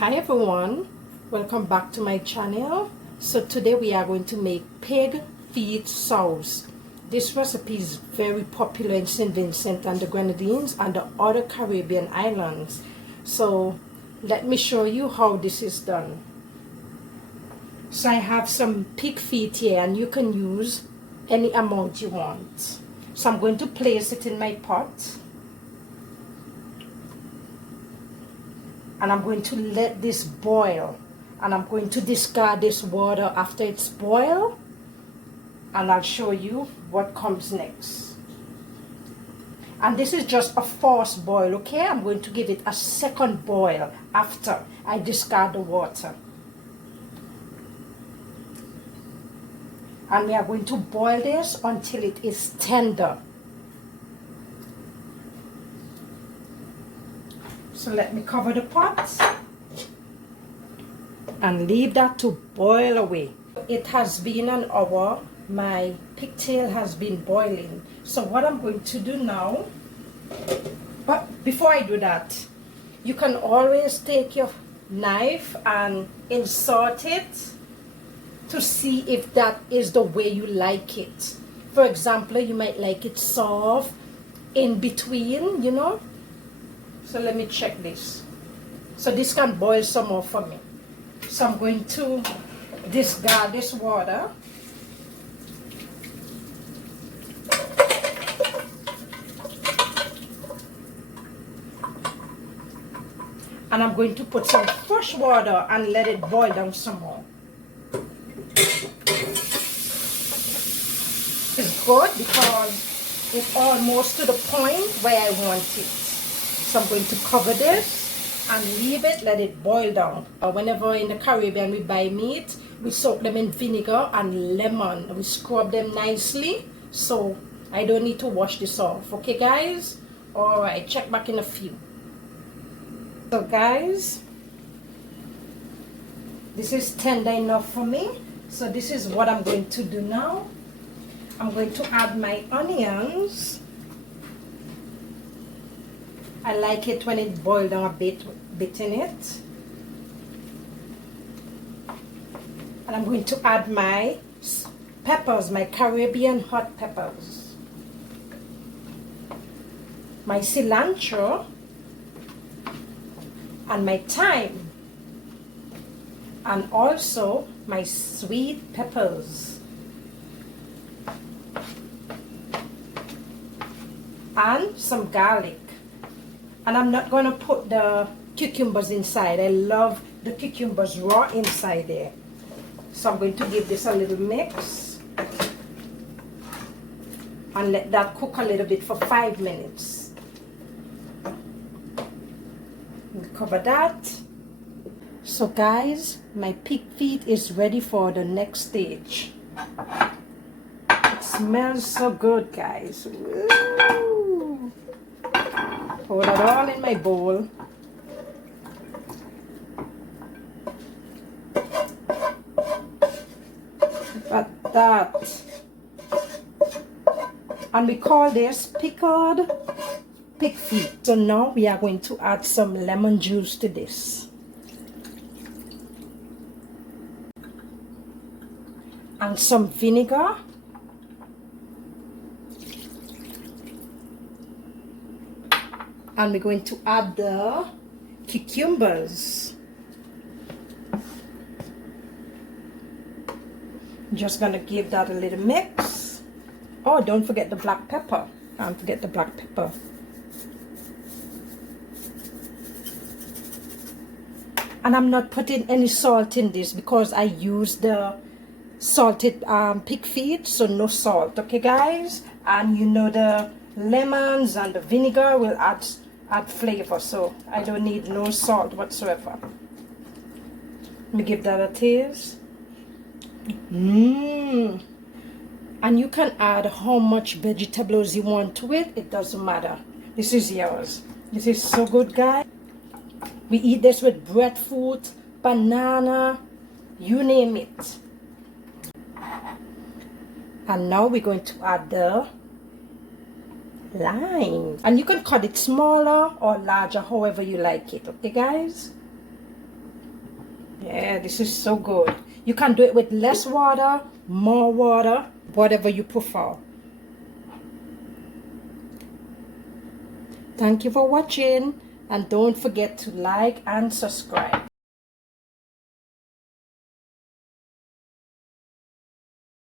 Hi everyone, welcome back to my channel. So today we are going to make pig feet sauce. This recipe is very popular in St. Vincent and the Grenadines and the other Caribbean islands. So let me show you how this is done. So I have some pig feet here and you can use any amount you want. So I'm going to place it in my pot. And I'm going to let this boil, and I'm going to discard this water after it's boiled, and I'll show you what comes next. And this is just a forced boil, okay? I'm going to give it a second boil after I discard the water. And we are going to boil this until it is tender. So let me cover the pot and leave that to boil away. It has been an hour. My pigtail has been boiling. So what I'm going to do now, but before I do that, you can always take your knife and insert it to see if that is the way you like it. For example, you might like it soft in between, you know. So let me check this. So this can boil some more for me. So I'm going to discard this water. And I'm going to put some fresh water and let it boil down some more. It's good because it's almost to the point where I want it. So I'm going to cover this and leave it, let it boil down. Whenever in the Caribbean we buy meat, we soak them in vinegar and lemon. We scrub them nicely, so I don't need to wash this off. Okay guys? Alright, check back in a few. So guys, this is tender enough for me. So this is what I'm going to do now. I'm going to add my onions. I like it when it boils down a bit in it. And I'm going to add my peppers, my Caribbean hot peppers. My cilantro. And my thyme. And also my sweet peppers. And some garlic. And I'm not going to put the cucumbers inside. I love the cucumbers raw inside there. So I'm going to give this a little mix. And let that cook a little bit for 5 minutes. Cover that. So guys, my pig feet is ready for the next stage. It smells so good, guys. Woo! Pour it all in my bowl. Look at that. And we call this pickled pig feet. So now we are going to add some lemon juice to this. And some vinegar. And we're going to add the cucumbers. Just gonna give that a little mix. Oh, don't forget the black pepper. Can't forget the black pepper. And I'm not putting any salt in this because I use the salted pig feet, so no salt. Okay guys? And you know the lemons and the vinegar will add flavor, so I don't need no salt whatsoever. Let me give that a taste. And you can add how much vegetables you want to it. It doesn't matter. This is yours. This is so good, guys. We eat this with breadfruit, banana, you name it. And now we're going to add the lime, and you can cut it smaller or larger, however you like it. Okay guys, Yeah, this is so good. You can do it with less water, more water, whatever you prefer. Thank you for watching, and don't forget to like and subscribe.